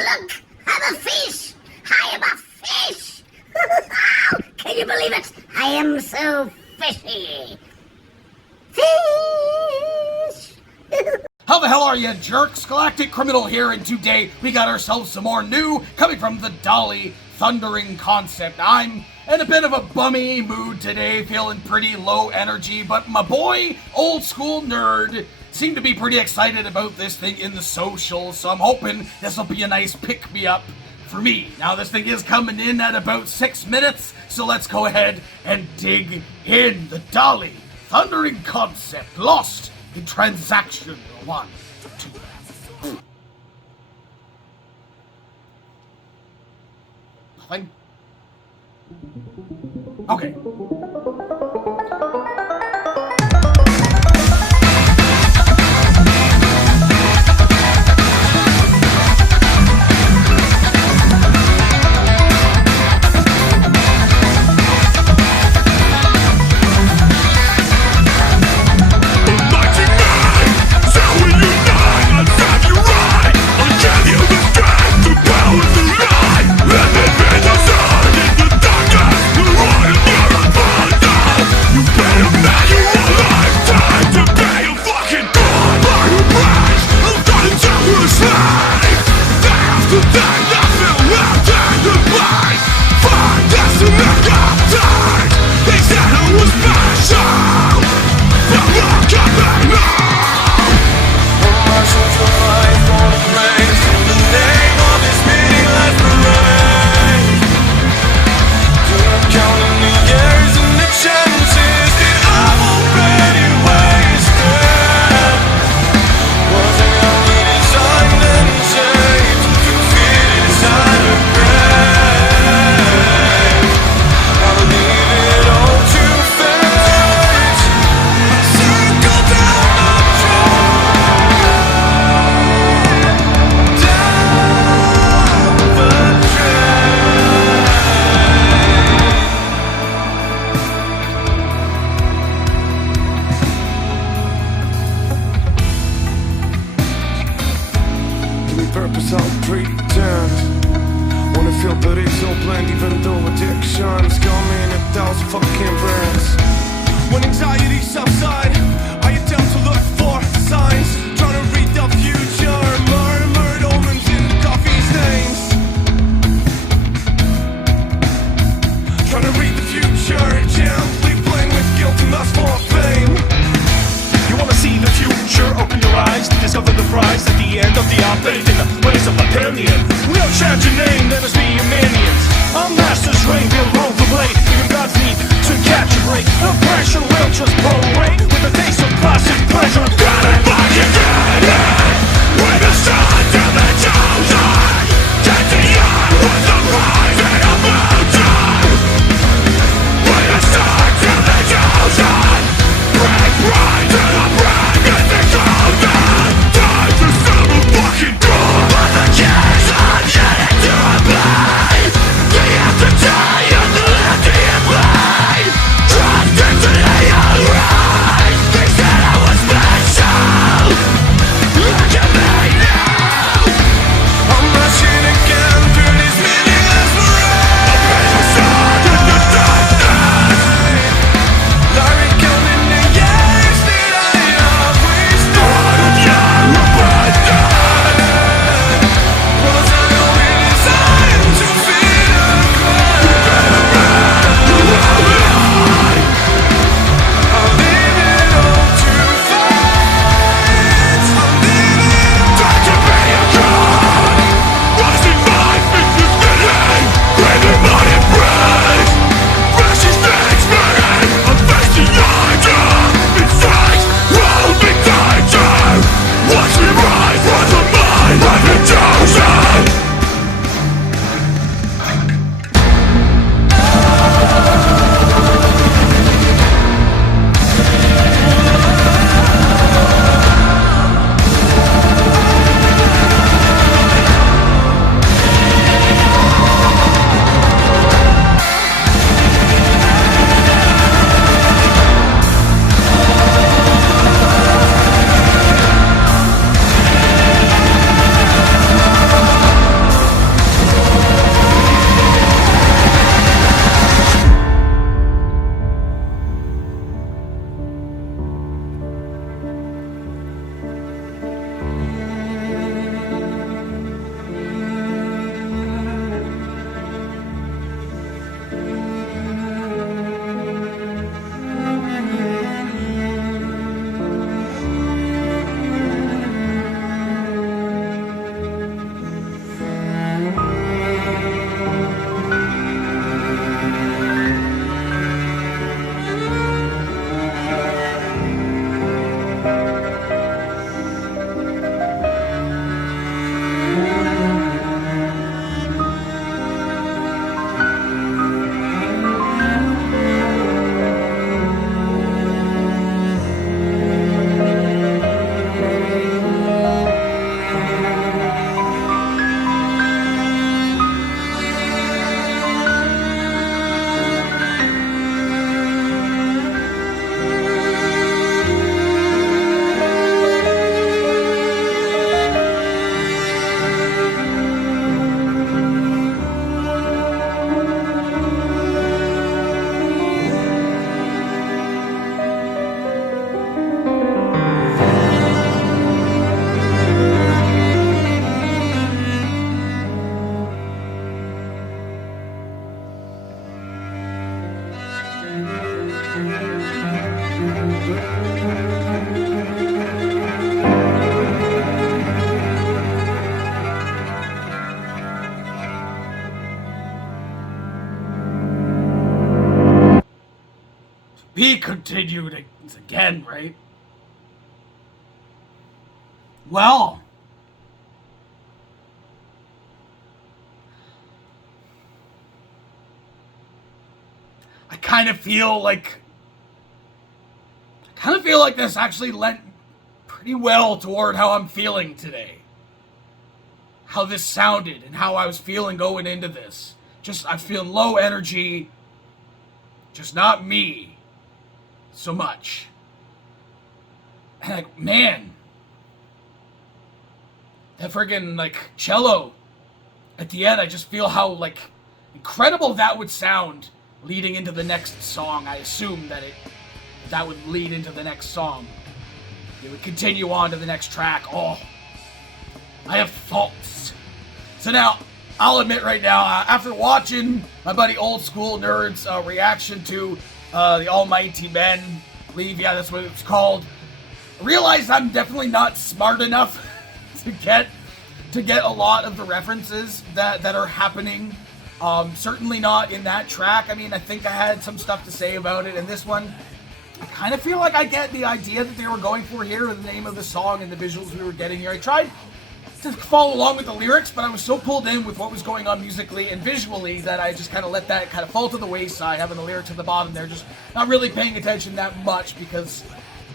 look! I'm a fish! I am a fish! Can you believe it? I am so fishy! Fish! How the hell are you, jerks? Galactic Criminal here, and today we got ourselves some more new, coming from the Dali Thundering Concept. I'm in a bit of a bummy mood today, feeling pretty low energy, but my boy, Old School Nerd, seemed to be pretty excited about this thing in the socials, so I'm hoping this will be a nice pick-me-up for me. Now, this thing is coming in at about 6 minutes, so let's go ahead and dig in. The Dali Thundering Concept, lost in transaction 1, 2. Nothing? Okay. Purpose I'll pretend. Wanna feel but it's so bland, even though addictions come in 1,000 fucking brands. When anxiety subsides, I attempt to look for signs, trying to read the future, murmured omens in coffee stains. Trying to read the future, gently playing with guilt and lust for fame. You wanna see the future? Open your eyes, discover the prize at the end of the update in the place of opinion. We'll change your name, let us be your minions. Our master's reign will roll the blade. Even gods need to catch a break. The pressure will just blow away with a taste of classic pleasure. Gotta fucking get it! With the sun to the chosen, take the eye with the rise in a mountain. With the sun to the chosen, break right to the break, get the golden. Time to settle fucking good, but the chance I'm getting to. be continued again, right? Well, I kind of feel like this actually lent pretty well toward how I'm feeling today. How this sounded and how I was feeling going into this. I'm feeling low energy. Just not me so much. And like, man, that friggin' like cello at the end, I just feel how like incredible that would sound leading into the next song. I assume that would lead into the next song. It would continue on to the next track. Oh, I have thoughts. So now, I'll admit right now, after watching my buddy Old School Nerd's reaction to the Almighty Men, I believe, yeah, that's what it's called, I realized I'm definitely not smart enough to get a lot of the references that are happening. Certainly not in that track. I mean, I think I had some stuff to say about it, and this one, I kind of feel like I get the idea that they were going for here, the name of the song and the visuals we were getting here. I tried to follow along with the lyrics, but I was so pulled in with what was going on musically and visually that I just kind of let that kind of fall to the wayside, having the lyrics at the bottom there, just not really paying attention that much, because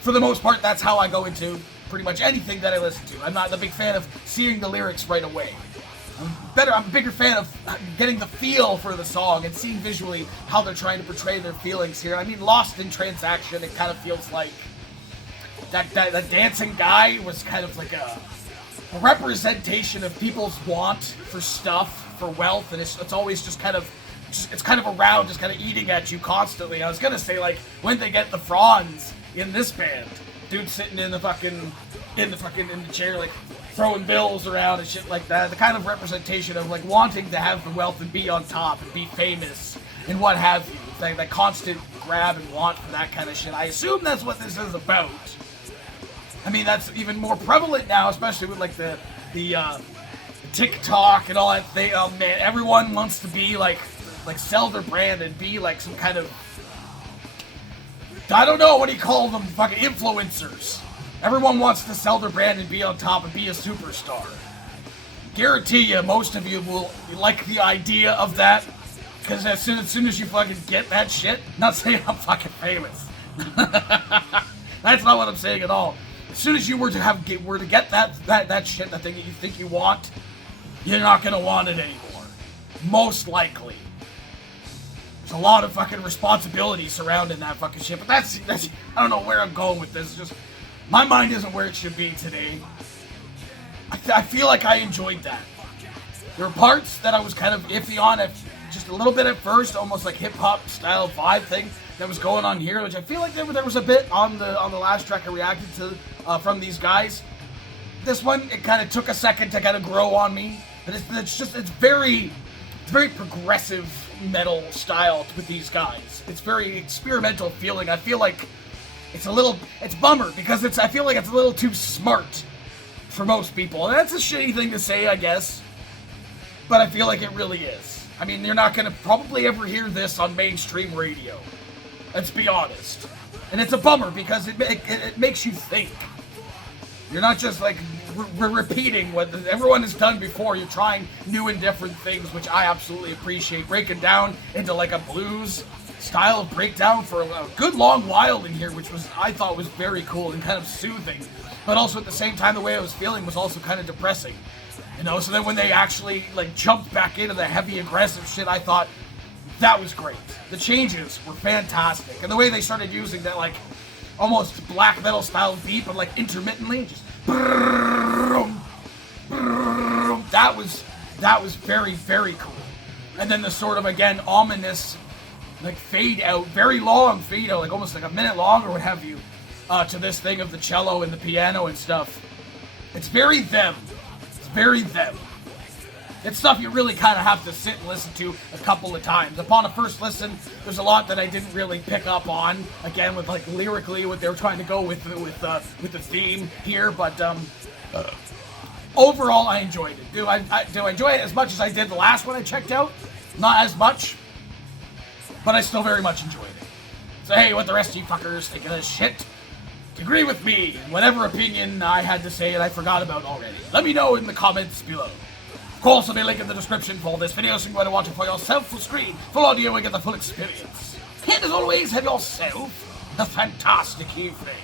for the most part, that's how I go into pretty much anything that I listen to. I'm not a big fan of seeing the lyrics right away. I'm a bigger fan of getting the feel for the song and seeing visually how they're trying to portray their feelings here. I mean, Lost in Transaction, it kind of feels like that dancing guy was kind of like a representation of people's want for stuff, for wealth, and it's always just kind of around, just kind of eating at you constantly. I was gonna say, like, when they get the Franz in this band, dude sitting in the chair, like, throwing bills around and shit like that. The kind of representation of like wanting to have the wealth and be on top and be famous and what have you. That constant grab and want for that kind of shit. I assume that's what this is about. I mean, that's even more prevalent now, especially with like the TikTok and all that thing. Oh man, everyone wants to be like sell their brand and be like some kind of, I don't know, what do you call them? Fucking influencers. Everyone wants to sell their brand and be on top and be a superstar. Guarantee you, most of you will like the idea of that, because as soon as you fucking get that shit, not saying I'm fucking famous. That's not what I'm saying at all. As soon as you were to get that shit, that thing that you think you want, you're not gonna want it anymore. Most likely. There's a lot of fucking responsibility surrounding that fucking shit, but that's I don't know where I'm going with this. It's just, my mind isn't where it should be today. I feel like I enjoyed that. There were parts that I was kind of iffy on, just a little bit at first, almost like hip-hop style vibe thing that was going on here, which I feel like there was a bit on the last track I reacted to from these guys. This one, it kind of took a second to kind of grow on me, but it's very progressive metal style with these guys. It's very experimental feeling. I feel like it's bummer, because I feel like it's a little too smart for most people. And that's a shitty thing to say, I guess. But I feel like it really is. I mean, you're not gonna probably ever hear this on mainstream radio. Let's be honest. And it's a bummer, because it makes you think. You're not just like repeating what everyone has done before. You're trying new and different things, which I absolutely appreciate. Breaking down into like a blues style of breakdown for a good long while in here, which I thought was very cool and kind of soothing, but also at the same time the way I was feeling was also kind of depressing, you know. So then when they actually like jumped back into the heavy aggressive shit, I thought that was great. The changes were fantastic, and the way they started using that like almost black metal style beat, but like intermittently, just that was very, very cool. And then the sort of, again, ominous like fade out, very long fade out, like almost like a minute long or what have you, to this thing of the cello and the piano and stuff. It's very them. It's very them. It's stuff you really kind of have to sit and listen to a couple of times. Upon a first listen, there's a lot that I didn't really pick up on. Again, with like lyrically, what they were trying to go with the theme here, but overall, I enjoyed it. Do I enjoy it as much as I did the last one I checked out? Not as much. But I still very much enjoyed it. So hey, what the rest of you fuckers think of this shit? Agree with me in whatever opinion I had to say and I forgot about already. Let me know in the comments below. Of course, there'll be a link in the description for this video so you can go and watch it for yourself full screen, full audio, and get the full experience. And as always, have yourself a fantastic evening.